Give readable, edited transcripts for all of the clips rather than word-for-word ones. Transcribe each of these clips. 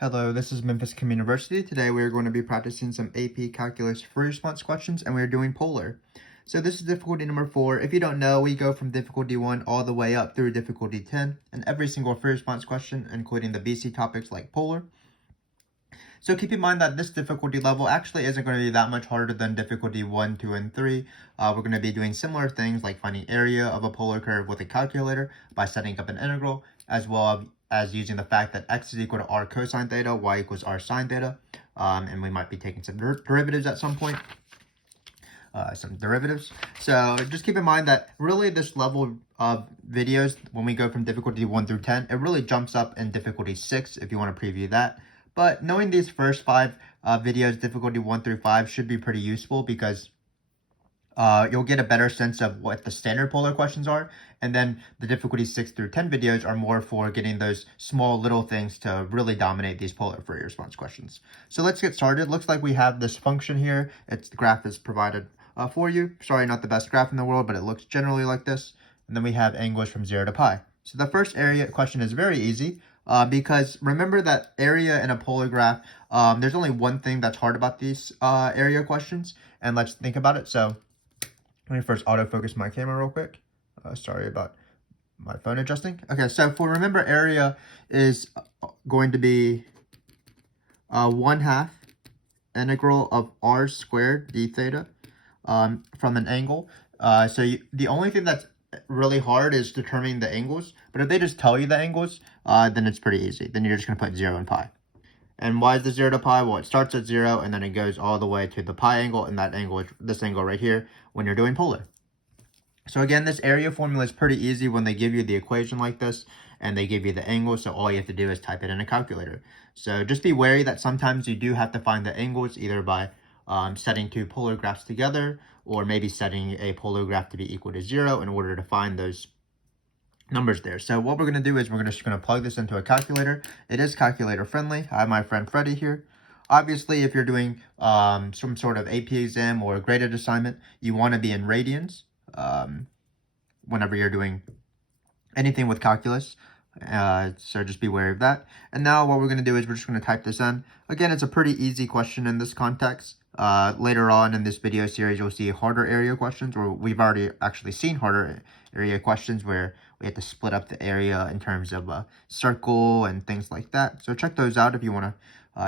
Hello, this is Memphis Communiversity. Today we are going to be practicing some AP Calculus free response questions, and we are doing polar. So this is difficulty number 4. If you don't know, we go from difficulty 1 all the way up through difficulty 10, and every single free response question, including the BC topics like polar. So keep in mind that this difficulty level actually isn't going to be that much harder than difficulty 1, 2, and 3. We're going to be doing similar things like finding area of a polar curve with a calculator by setting up an integral, as well as using the fact that x is equal to r cosine theta, y equals r sine theta, and we might be taking some derivatives at some point. So just keep in mind that really this level of videos, when we go from difficulty 1 through 10, it really jumps up in difficulty 6 if you want to preview that. But knowing these first 5 videos, difficulty 1 through 5, should be pretty useful because you'll get a better sense of what the standard polar questions are. And then the difficulty 6 through 10 videos are more for getting those small little things to really dominate these polar free response questions. So let's get started. Looks like we have this function here. The graph is provided for you. Sorry, not the best graph in the world, but it looks generally like this. And then we have angles from 0 to pi. So the first area question is very easy. Because remember that area in a polar graph, there's only one thing that's hard about these area questions, and let's think about it. So let me first autofocus my camera real quick. Sorry about my phone adjusting. Okay, so for remember, area is going to be 1/2 integral of r squared d theta from an angle. The only thing that's really hard is determining the angles, but if they just tell you the angles, then it's pretty easy. Then you're just going to put 0 and pi. And why is the 0 to pi? Well, it starts at 0 and then it goes all the way to the pi angle, and that angle is this angle right here when you're doing polar. So again, this area formula is pretty easy when they give you the equation like this and they give you the angle, so all you have to do is type it in a calculator. So just be wary that sometimes you do have to find the angles either by setting two polar graphs together, or maybe setting a polar graph to be equal to 0 in order to find those numbers there. So what we're going to do is we're just going to plug this into a calculator. It is calculator friendly. I have my friend Freddie here. Obviously, if you're doing some sort of AP exam or a graded assignment, you want to be in radians whenever you're doing anything with calculus. So just be wary of that. And now what we're going to do is we're just going to type this in. Again, it's a pretty easy question in this context. Later on in this video series, you'll see harder area questions, or we've already actually seen harder area questions where we have to split up the area in terms of a circle and things like that. So check those out if you want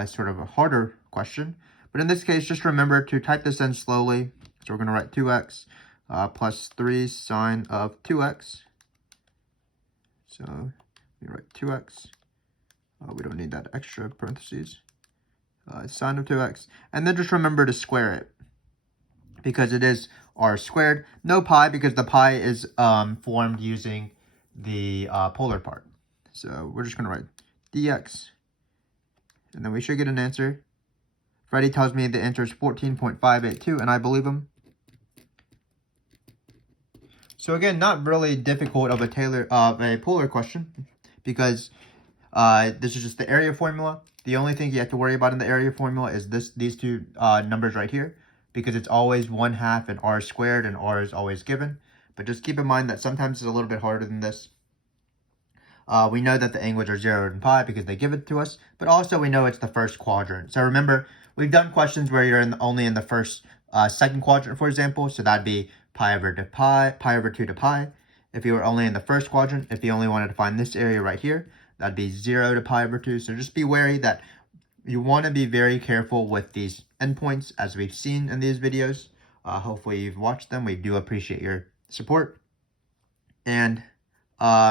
sort of a harder question. But in this case, just remember to type this in slowly. So we're going to write 2x plus 3 sine of 2x. So we write 2x. We don't need that extra parentheses. Sine of 2x. And then just remember to square it, because it is r squared. No pi, because the pi is formed using the polar part. So we're just going to write dx. And then we should get an answer. Freddie tells me the answer is 14.582, and I believe him. So again, not really difficult of a polar question, because this is just the area formula. The only thing you have to worry about in the area formula is these two numbers right here, because it's always 1/2 and r squared, and r is always given. But just keep in mind that sometimes it's a little bit harder than this. We know that the angles are 0 and pi because they give it to us, but also we know it's the first quadrant. So remember, we've done questions where you're only in the first, second quadrant, for example. So that'd be pi over 2 to pi. If you were only in the first quadrant, if you only wanted to find this area right here, that'd be 0 to pi over 2. So just be wary that you want to be very careful with these endpoints, as we've seen in these videos. Hopefully you've watched them. We do appreciate your support. And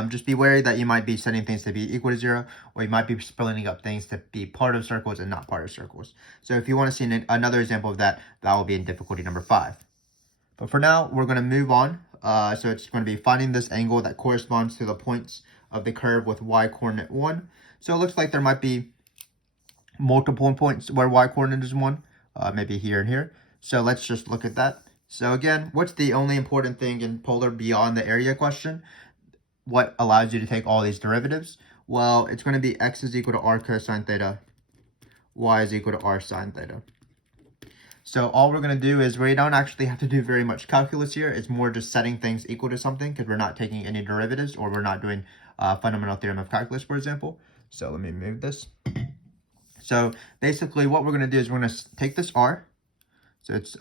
just be wary that you might be setting things to be equal to 0, or you might be splitting up things to be part of circles and not part of circles. So if you want to see another example of that, that will be in difficulty number 5. But for now, we're going to move on. So it's going to be finding this angle that corresponds to the points of the curve with y coordinate 1. So it looks like there might be multiple points where y coordinate is 1, maybe here and here. So let's just look at that. So again, what's the only important thing in polar beyond the area question? What allows you to take all these derivatives? Well, it's going to be x is equal to r cosine theta, y is equal to r sine theta. So all we're going to do is we don't actually have to do very much calculus here. It's more just setting things equal to something, because we're not taking any derivatives, or we're not doing fundamental theorem of calculus, for example. So let me move this. So basically what we're going to do is we're going to take this r. So it's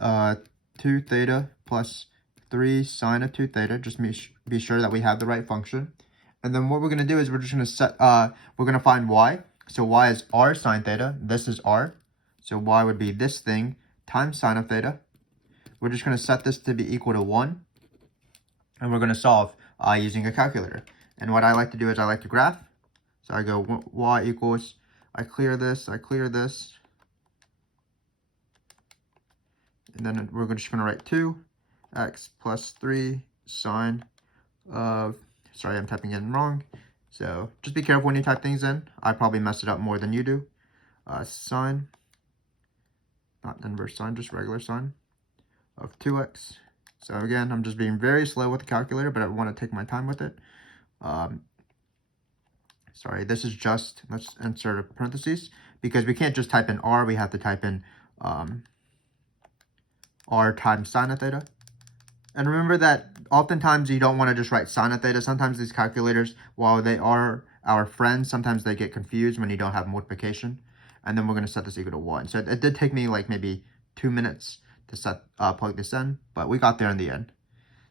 2 theta plus 3 sine of 2 theta. Just be sure that we have the right function. And then what we're going to do is we're just going to set, we're going to find y. So y is r sine theta. This is r. So y would be this thing times sine of theta. We're just going to set this to be equal to 1. And we're going to solve using a calculator. And what I like to do is I like to graph. So I go y equals, I clear this. And then we're just going to write 2x plus 3 sine of, sorry, I'm typing in wrong. So just be careful when you type things in. I probably mess it up more than you do. Sine, not inverse sine, just regular sine of 2x. So again, I'm just being very slow with the calculator, but I want to take my time with it. Sorry, this is just, let's insert a parentheses, because we can't just type in r, we have to type in r times sine of theta. And remember that oftentimes you don't want to just write sine of theta. Sometimes these calculators, while they are our friends, sometimes they get confused when you don't have multiplication. And then we're going to set this equal to 1. So it did take me like maybe 2 minutes to set plug this in, but we got there in the end.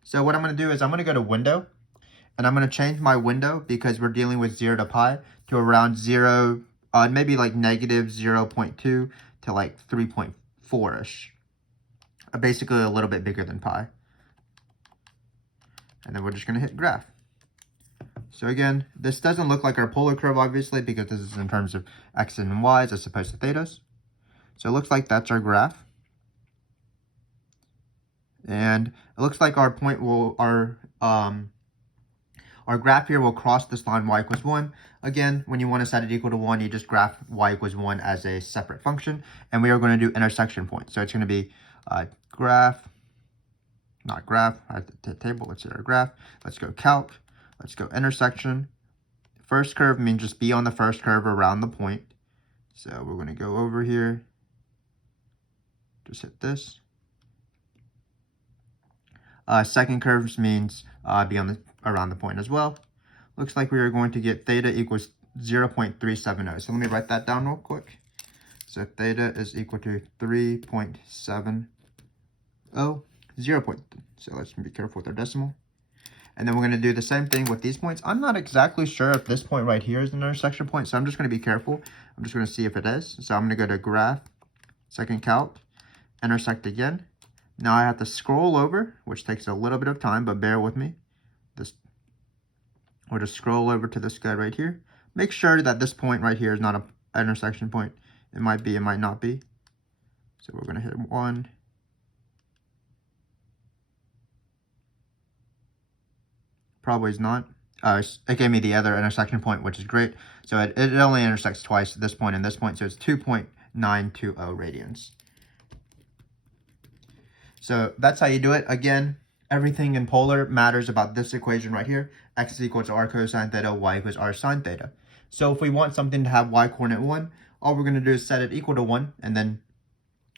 So what I'm going to do is I'm going to go to window, and I'm going to change my window because we're dealing with 0 to pi to around 0, maybe like negative 0.2 to like 3.4-ish. Basically a little bit bigger than pi. And then we're just going to hit graph. So again, this doesn't look like our polar curve, obviously, because this is in terms of x and y's as opposed to thetas. So it looks like that's our graph. And it looks like our point will, our graph here will cross this line y equals 1. Again, when you want to set it equal to 1, you just graph y equals 1 as a separate function. And we are going to do intersection points. So it's going to be graph, not graph, I have the table, let's hit our graph. Let's go calc, let's go intersection. First curve means just be on the first curve around the point. So we're going to go over here, just hit this. Second curves means be on the around the point as well. Looks like we are going to get theta equals 0.370. So let me write that down real quick. So theta is equal to 3.70. 0. So let's be careful with our decimal. And then we're going to do the same thing with these points. I'm not exactly sure if this point right here is an intersection point, so I'm just going to be careful. I'm just going to see if it is. So I'm going to go to graph, second calc, intersect again. Now I have to scroll over, which takes a little bit of time, but bear with me. We'll just scroll over to this guy right here. Make sure that this point right here is not an intersection point. It might be, it might not be. So we're going to hit 1. Probably is not. It gave me the other intersection point, which is great. So it only intersects twice, this point and this point. So it's 2.920 radians. So that's how you do it. Again, everything in polar matters about this equation right here. X is equal to r cosine theta, y equals r sine theta. So if we want something to have y coordinate 1, all we're going to do is set it equal to 1, and then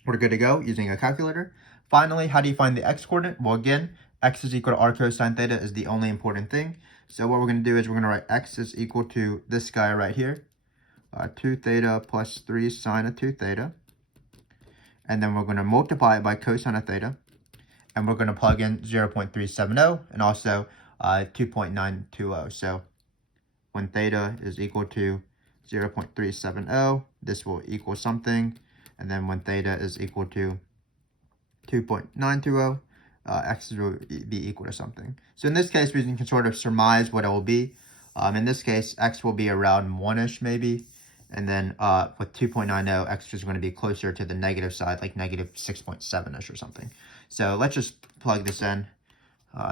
we're good to go using a calculator. Finally, how do you find the x coordinate? Well, again, x is equal to r cosine theta is the only important thing. So what we're going to do is we're going to write x is equal to this guy right here. 2 theta plus 3 sine of 2 theta. And then we're going to multiply it by cosine of theta. And we're going to plug in 0.370 and also 2.920. So when theta is equal to 0.370, this will equal something. And then when theta is equal to 2.920, x will be equal to something. So in this case, we can sort of surmise what it will be. In this case, x will be around 1-ish maybe. And then with 2.90, x is going to be closer to the negative side, like negative 6.7-ish or something. So let's just plug this in.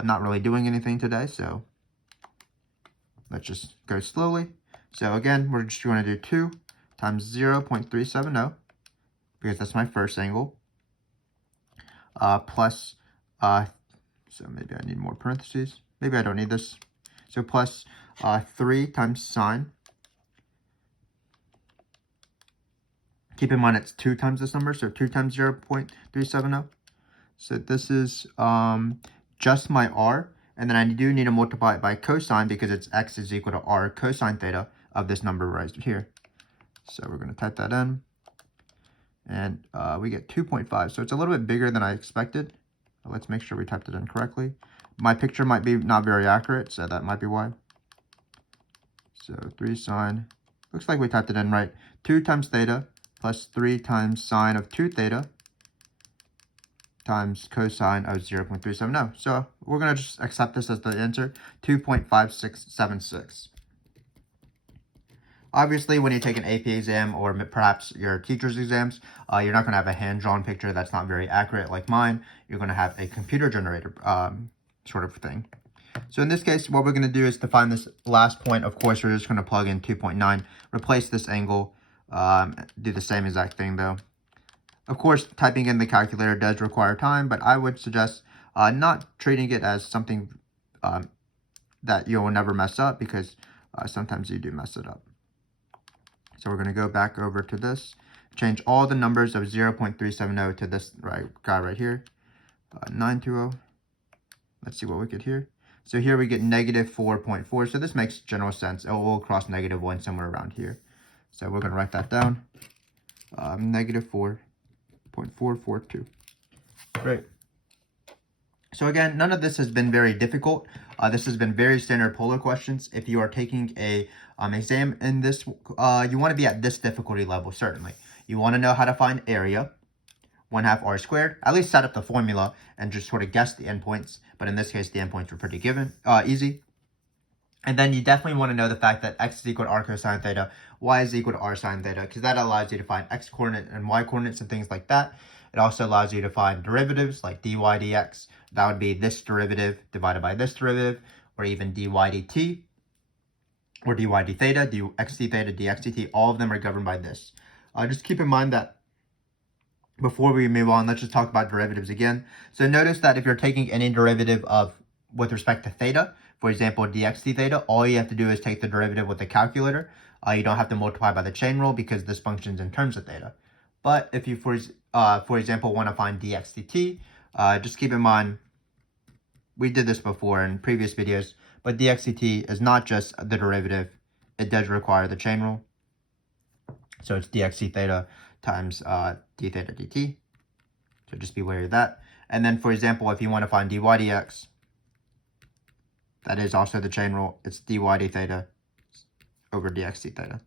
Not really doing anything today, so let's just go slowly. So again, we're just going to do 2 times 0.370, because that's my first angle, plus, so maybe I need more parentheses. Maybe I don't need this. So plus 3 times sine. Keep in mind it's 2 times this number, so 2 times 0.370. So this is just my r, and then I do need to multiply it by cosine because it's x is equal to r cosine theta of this number right here. So we're going to type that in. And we get 2.5. So it's a little bit bigger than I expected. Let's make sure we typed it in correctly. My picture might be not very accurate, so that might be why. So 3 sine, looks like we typed it in right. 2 times theta plus 3 times sine of 2 theta times cosine of 0.370. So we're going to just accept this as the answer, 2.5676. Obviously, when you take an AP exam or perhaps your teacher's exams, you're not going to have a hand-drawn picture that's not very accurate like mine. You're going to have a computer-generated sort of thing. So in this case, what we're going to do is to find this last point. Of course, we're just going to plug in 2.9, replace this angle, do the same exact thing though. Of course, typing in the calculator does require time, but I would suggest not treating it as something that you'll never mess up, because sometimes you do mess it up. So we're going to go back over to this, change all the numbers of 0.370 to this guy right here, 920. Let's see what we get here. So here we get negative 4.4. So this makes general sense. It will cross negative 1 somewhere around here. So we're going to write that down. Negative 4.442. Great. So again, none of this has been very difficult. This has been very standard polar questions. If you are taking a exam in this, you want to be at this difficulty level, certainly. You want to know how to find area, 1/2 r squared. At least set up the formula and just sort of guess the endpoints. But in this case, the endpoints were pretty easy. And then you definitely want to know the fact that x is equal to r cosine theta, y is equal to r sine theta, because that allows you to find x coordinate and y coordinates and things like that. It also allows you to find derivatives like dy dx. That would be this derivative divided by this derivative, or even dy dt, or dy d theta, dx d theta, dx dt. All of them are governed by this. Just keep in mind that before we move on, let's just talk about derivatives again. So notice that if you're taking any derivative with respect to theta, for example, dx d theta, all you have to do is take the derivative with the calculator. You don't have to multiply by the chain rule because this functions in terms of theta. But if you, for example, want to find dx dt, just keep in mind, we did this before in previous videos, but dx dt is not just the derivative. It does require the chain rule. So it's dx d theta times d theta dt. So just be wary of that. And then, for example, if you want to find dy dx, that is also the chain rule. It's dy d theta over dx d theta.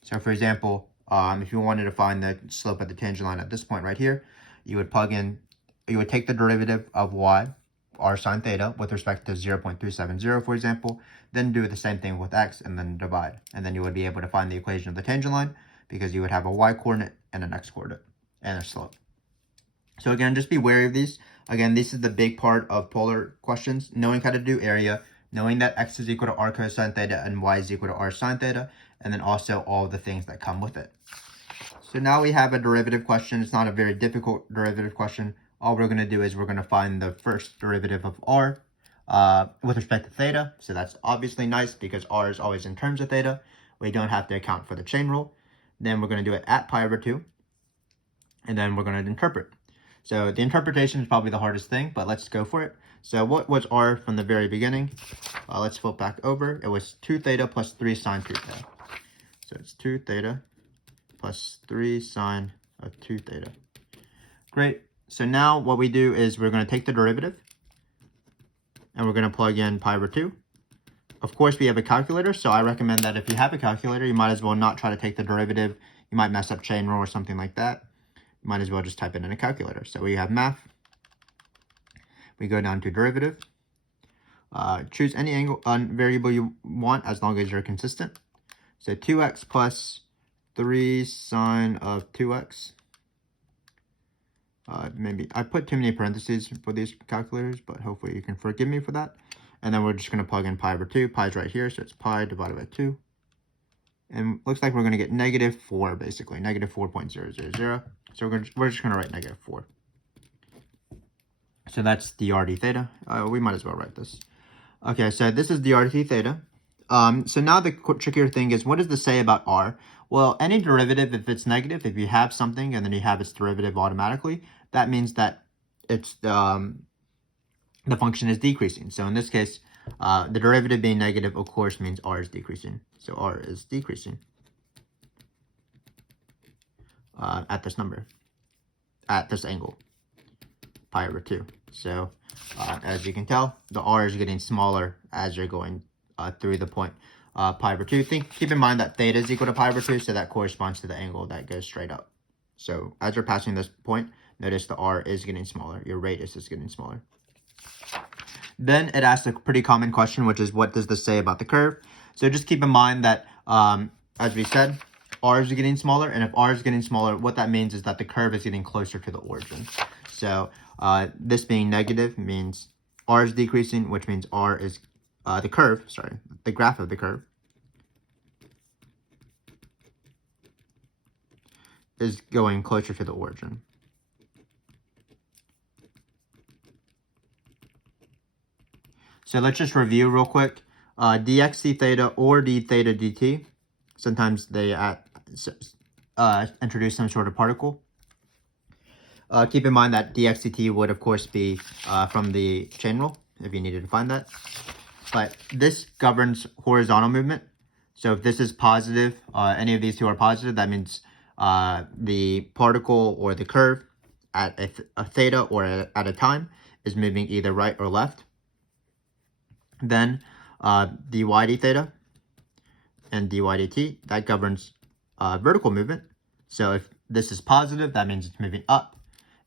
So, for example, if you wanted to find the slope of the tangent line at this point right here, you would take the derivative of y, r sine theta, with respect to 0.370, for example, then do the same thing with x and then divide. And then you would be able to find the equation of the tangent line, because you would have a y coordinate and an x coordinate and a slope. So again, just be wary of these. Again, this is the big part of polar questions, knowing how to do area, knowing that x is equal to r cosine theta and y is equal to r sine theta, and then also all the things that come with it. So now we have a derivative question. It's not a very difficult derivative question. All we're going to do is we're going to find the first derivative of r with respect to theta. So that's obviously nice because r is always in terms of theta. We don't have to account for the chain rule. Then we're going to do it at pi over 2. And then we're going to interpret. So the interpretation is probably the hardest thing, but let's go for it. So what was r from the very beginning? Let's flip back over. It was 2 theta plus 3 sine 2 theta. So it's 2 theta plus 3 sine of 2 theta. Great. So now what we do is we're going to take the derivative, and we're going to plug in pi over 2. Of course, we have a calculator, so I recommend that if you have a calculator, you might as well not try to take the derivative. You might mess up chain rule or something like that. You might as well just type it in a calculator. So we have math. We go down to derivative. Choose any variable you want as long as you're consistent. So 2x plus 3 sine of 2x. Maybe I put too many parentheses for these calculators, but hopefully you can forgive me for that. And then we're just going to plug in pi over 2. Pi is right here, so it's pi divided by 2. And looks like we're going to get negative 4, basically, negative 4.000. So we're just going to write negative 4. So that's dr d theta. We might as well write this. Okay, so this is dr d theta. So now the trickier thing is, what does this say about r? Well, any derivative, if it's negative, if you have something and then you have its derivative automatically, that means that it's the function is decreasing. So in this case, the derivative being negative, of course, means r is decreasing. So r is decreasing. at this number, at this angle, pi over 2. So as you can tell, the r is getting smaller as you're going through the point pi over 2. Keep in mind that theta is equal to pi over 2, so that corresponds to the angle that goes straight up. So as you're passing this point, notice the r is getting smaller. Your radius is getting smaller. Then it asks a pretty common question, which is, what does this say about the curve? So just keep in mind that, as we said, r is getting smaller, and if r is getting smaller, what that means is that the curve is getting closer to the origin. So this being negative means r is decreasing, which means r is the graph of the curve is going closer to the origin. So let's just review real quick. Dx d theta or d theta dt. Sometimes they introduce some sort of particle. Keep in mind that dx dt would, of course, be from the chain rule, if you needed to find that. But this governs horizontal movement. So if this is positive, any of these two are positive, that means the particle or the curve at a theta or at a time is moving either right or left. Then dy d theta and dy dt, that governs vertical movement. So if this is positive, that means it's moving up.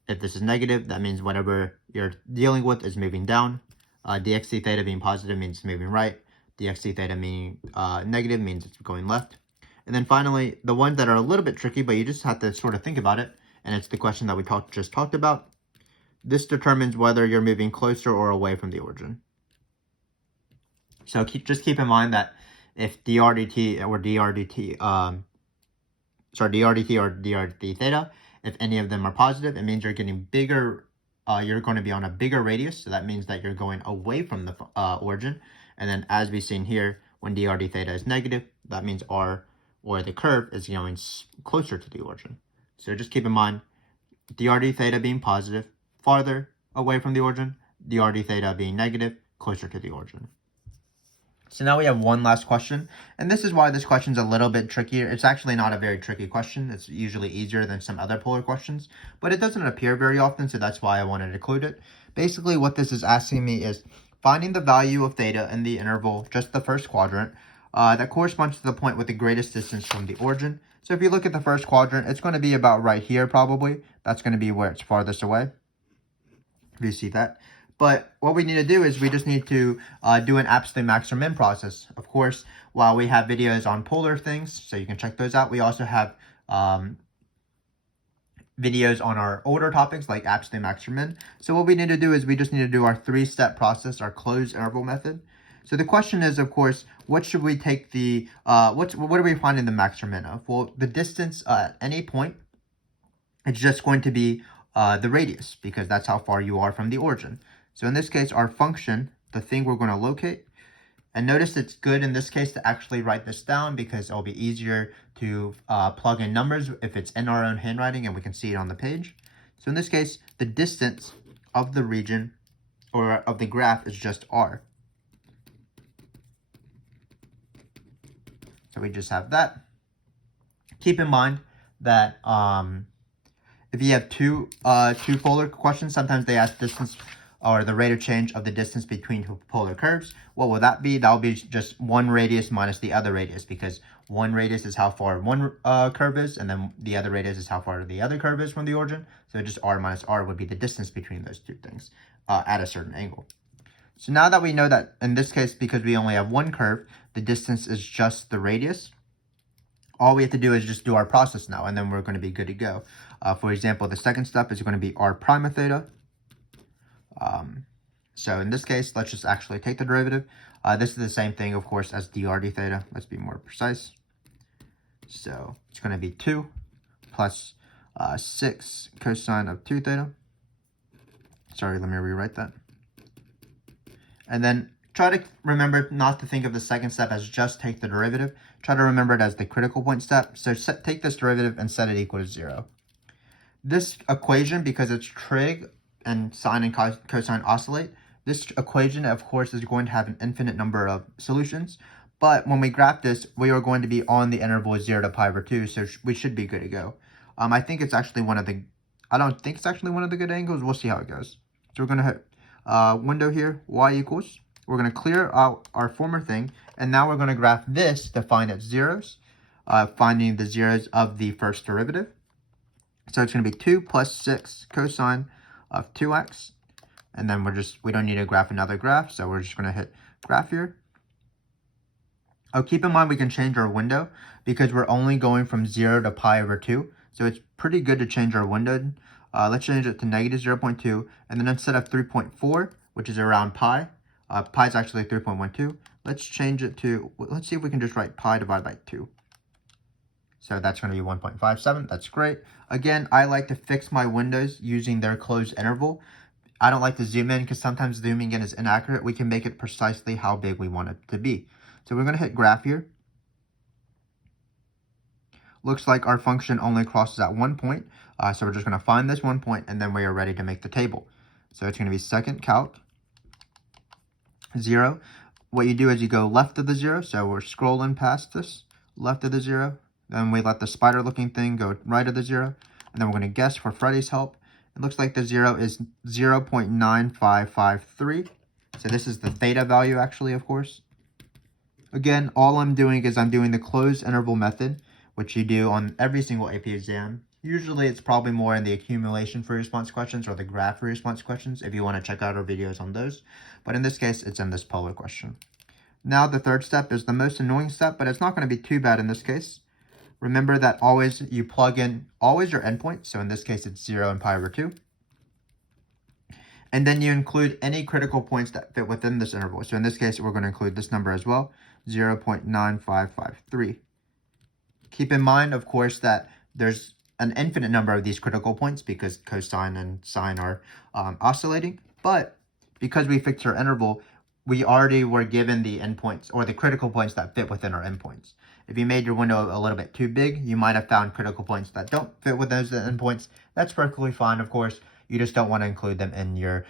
If this is negative, that means whatever you're dealing with is moving down. Dx d theta being positive means it's moving right. Dx d theta being negative means it's going left. And then finally, the ones that are a little bit tricky, but you just have to sort of think about it, and it's the question that we just talked about. This determines whether you're moving closer or away from the origin. So just keep in mind that if dr dt or dr dt, dr dt or dr d theta, if any of them are positive, it means you're getting bigger. You're going to be on a bigger radius, so that means that you're going away from the origin. And then, as we've seen here, when dr d theta is negative, that means r, or the curve, is going closer to the origin. So just keep in mind, dr d theta being positive, farther away from the origin, dr d theta being negative, closer to the origin. So now we have one last question, and this is why this question is a little bit trickier. It's actually not a very tricky question. It's usually easier than some other polar questions, but it doesn't appear very often, so that's why I wanted to include it. Basically, what this is asking me is finding the value of theta in the interval, just the first quadrant, that corresponds to the point with the greatest distance from the origin. So if you look at the first quadrant, it's going to be about right here probably. That's going to be where it's farthest away, if you see that. But what we need to do is we just need to do an absolute max or min process. Of course, while we have videos on polar things, so you can check those out, we also have videos on our older topics like absolute max or min. So what we need to do is we just need to do our 3-step process, our closed interval method. So the question is, of course, what should we take the, what are we finding the max or min of? Well, the distance at any point, it's just going to be the radius, because that's how far you are from the origin. So in this case, our function, the thing we're going to locate, and notice it's good in this case to actually write this down because it'll be easier to plug in numbers if it's in our own handwriting and we can see it on the page. So in this case, the distance of the region or of the graph is just r. So we just have that. Keep in mind that if you have two polar questions, sometimes they ask distance or the rate of change of the distance between two polar curves. What will that be? That will be just one radius minus the other radius, because one radius is how far one curve is, and then the other radius is how far the other curve is from the origin. So just r minus r would be the distance between those two things at a certain angle. So now that we know that in this case, because we only have one curve, the distance is just the radius, all we have to do is just do our process now, and then we're going to be good to go. For example, the second step is going to be r prime of theta. So in this case, let's just actually take the derivative. This is the same thing, of course, as dr d theta. Let's be more precise. So it's going to be 2 plus 6 cosine of 2 theta. Sorry, let me rewrite that. And then try to remember not to think of the second step as just take the derivative. Try to remember it as the critical point step. So take this derivative and set it equal to 0. This equation, because it's trig and sine and cosine oscillate, this equation, of course, is going to have an infinite number of solutions. But when we graph this, we are going to be on the interval 0 to pi over 2, so we should be good to go. I think it's actually one of the, I don't think it's actually one of the good angles. We'll see how it goes. So we're going to hit window here, y equals. We're going to clear out our former thing, and now we're going to graph this to find its zeros, finding the zeros of the first derivative. So it's going to be 2 plus 6 cosine of 2x. And then we don't need to graph another graph, so we're just going to hit graph here. Oh, keep in mind we can change our window because we're only going from 0 to pi over 2. So it's pretty good to change our window. Let's change it to negative 0.2. And then instead of 3.4, which is around pi, pi is actually 3.12. Let's change it to, let's see if we can just write pi divided by 2. So that's going to be 1.57. That's great. Again, I like to fix my windows using their closed interval. I don't like to zoom in because sometimes zooming in is inaccurate. We can make it precisely how big we want it to be. So we're going to hit graph here. Looks like our function only crosses at one point. So we're just going to find this one point, and then we are ready to make the table. So it's going to be second calc 0. What you do is you go left of the 0. So we're scrolling past this, left of the 0. Then we let the spider looking thing go right of the 0. And then we're going to guess for Freddy's help. It looks like the 0 is 0.9553. So this is the theta value actually, of course. Again, all I'm doing is I'm doing the closed interval method, which you do on every single AP exam. Usually it's probably more in the accumulation for response questions or the graph for response questions if you want to check out our videos on those. But in this case, it's in this polar question. Now the third step is the most annoying step, but it's not going to be too bad in this case. Remember that always you plug in always your endpoint. So in this case, it's 0 and pi over 2. And then you include any critical points that fit within this interval. So in this case, we're going to include this number as well, 0.9553. Keep in mind, of course, that there's an infinite number of these critical points because cosine and sine are oscillating. But because we fixed our interval, we already were given the endpoints or the critical points that fit within our endpoints. If you made your window a little bit too big, you might have found critical points that don't fit with those endpoints. That's perfectly fine, of course. You just don't want to include them in your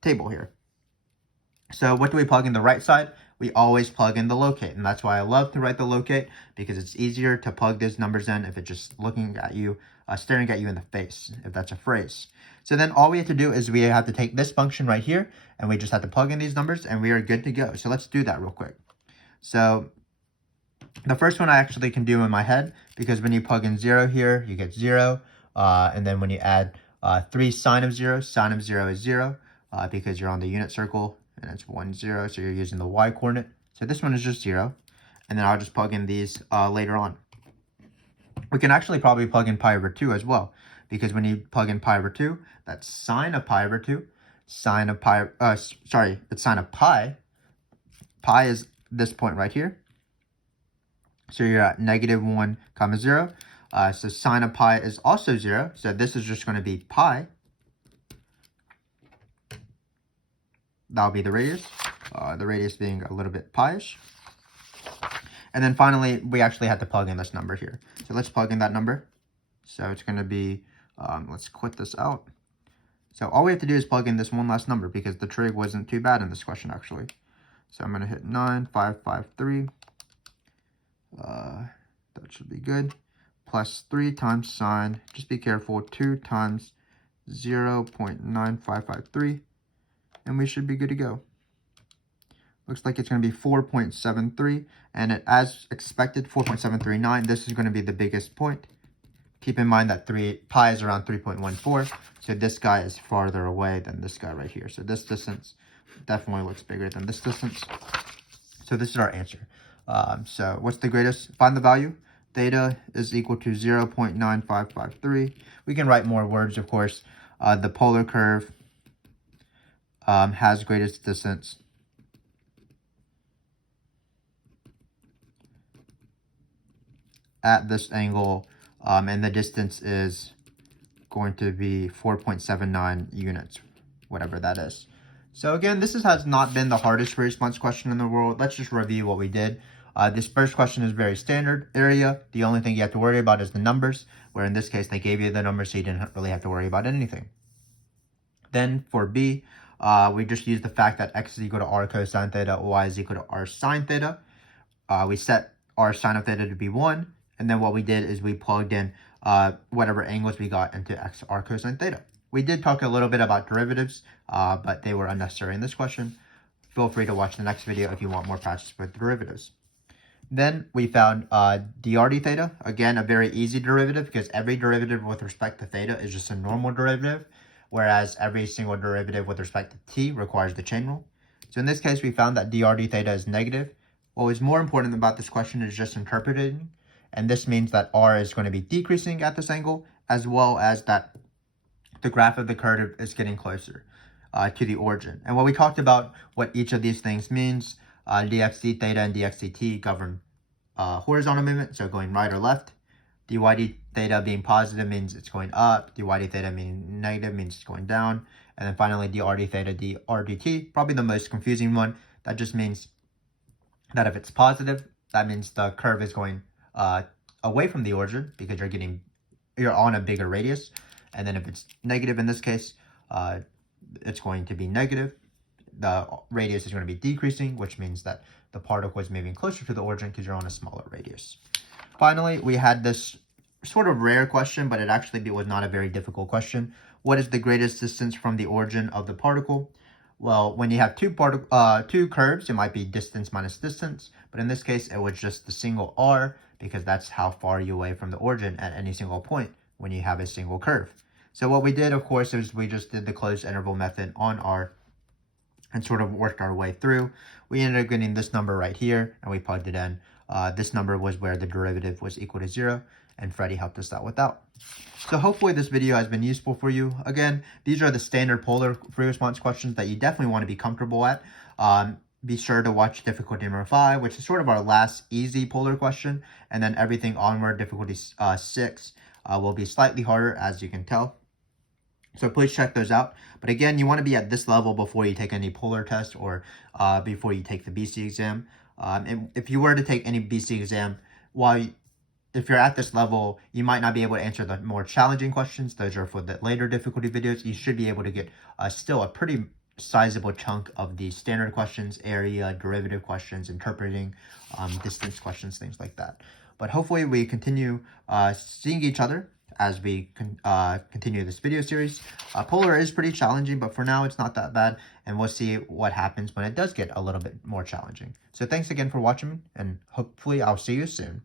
table here. So what do we plug in the right side? We always plug in the locate, and that's why I love to write the locate, because it's easier to plug those numbers in if it's just looking at you, staring at you in the face, if that's a phrase. So then all we have to do is we have to take this function right here, and we just have to plug in these numbers, and we are good to go. So let's do that real quick. So the first one I actually can do in my head, because when you plug in 0 here, you get 0, and then when you add 3 sine of 0 is 0, because you're on the unit circle, and it's 1, 0, so you're using the y coordinate. So this one is just 0, and then I'll just plug in these later on. We can actually probably plug in pi over 2 as well, because when you plug in pi over 2, that's sine of pi over 2, sine of pi, it's sine of pi. Pi is this point right here. So you're at negative 1, 0. So sine of pi is also 0. So this is just going to be pi. That'll be the radius. The radius being a little bit pi-ish. And then finally, we actually have to plug in this number here. So let's plug in that number. So it's going to be, let's quit this out. So all we have to do is plug in this one last number because the trig wasn't too bad in this question actually. So I'm going to hit 9553. That should be good. Plus 3 times sine, just be careful, 2 times 0.9553. And we should be good to go. Looks like it's going to be 4.73. And as expected, 4.739. This is going to be the biggest point. Keep in mind that pi is around 3.14. So this guy is farther away than this guy right here. So this distance definitely looks bigger than this distance. So this is our answer. So what's the greatest? Find the value. Theta is equal to 0.9553. We can write more words, of course. The polar curve has greatest distance at this angle, and the distance is going to be 4.79 units, whatever that is. So again, this has not been the hardest response question in the world. Let's just review what we did. This first question is very standard area. The only thing you have to worry about is the numbers, where in this case, they gave you the numbers, so you didn't really have to worry about anything. Then for B, we just used the fact that x is equal to r cosine theta, y is equal to r sine theta. We set r sine of theta to be 1, and then what we did is we plugged in whatever angles we got into x r cosine theta. We did talk a little bit about derivatives, but they were unnecessary in this question. Feel free to watch the next video if you want more practice with derivatives. Then we found dr theta. Again, a very easy derivative because every derivative with respect to theta is just a normal derivative, whereas every single derivative with respect to t requires the chain rule. So in this case, we found that dr theta is negative. What was more important about this question is just interpreting, and this means that r is going to be decreasing at this angle, as well as that the graph of the curve is getting closer to the origin. And what we talked about, what each of these things means, dx theta and dx dt govern horizontal movement, so going right or left. Dy d theta being positive means it's going up. Dy d theta meaning negative means it's going down. And then finally, dr d theta dr dt, probably the most confusing one. That just means that if it's positive, that means the curve is going away from the origin because you're on a bigger radius. And then if it's negative in this case, it's going to be negative. The radius is going to be decreasing, which means that the particle is moving closer to the origin because you're on a smaller radius. Finally, we had this sort of rare question, but it actually was not a very difficult question. What is the greatest distance from the origin of the particle? Well, when you have two curves, it might be distance minus distance, but in this case, it was just the single r because that's how far you're away from the origin at any single point when you have a single curve. So what we did, of course, is we just did the closed interval method on r and sort of worked our way through. We ended up getting this number right here, and we plugged it in. This number was where the derivative was equal to 0, and Freddie helped us out with that. So hopefully this video has been useful for you. Again, these are the standard polar free response questions that you definitely want to be comfortable at. Be sure to watch difficulty number 5, which is sort of our last easy polar question, and then everything onward, difficulty 6, will be slightly harder, as you can tell. So please check those out. But again, you want to be at this level before you take any polar test or before you take the BC exam. And if you were to take any BC exam, if you're at this level, you might not be able to answer the more challenging questions. Those are for the later difficulty videos. You should be able to get still a pretty sizable chunk of the standard questions, area, derivative questions, interpreting, distance questions, things like that. But hopefully we continue seeing each other as we continue this video series. Polar is pretty challenging, but for now it's not that bad, and we'll see what happens when it does get a little bit more challenging. So thanks again for watching, and hopefully I'll see you soon.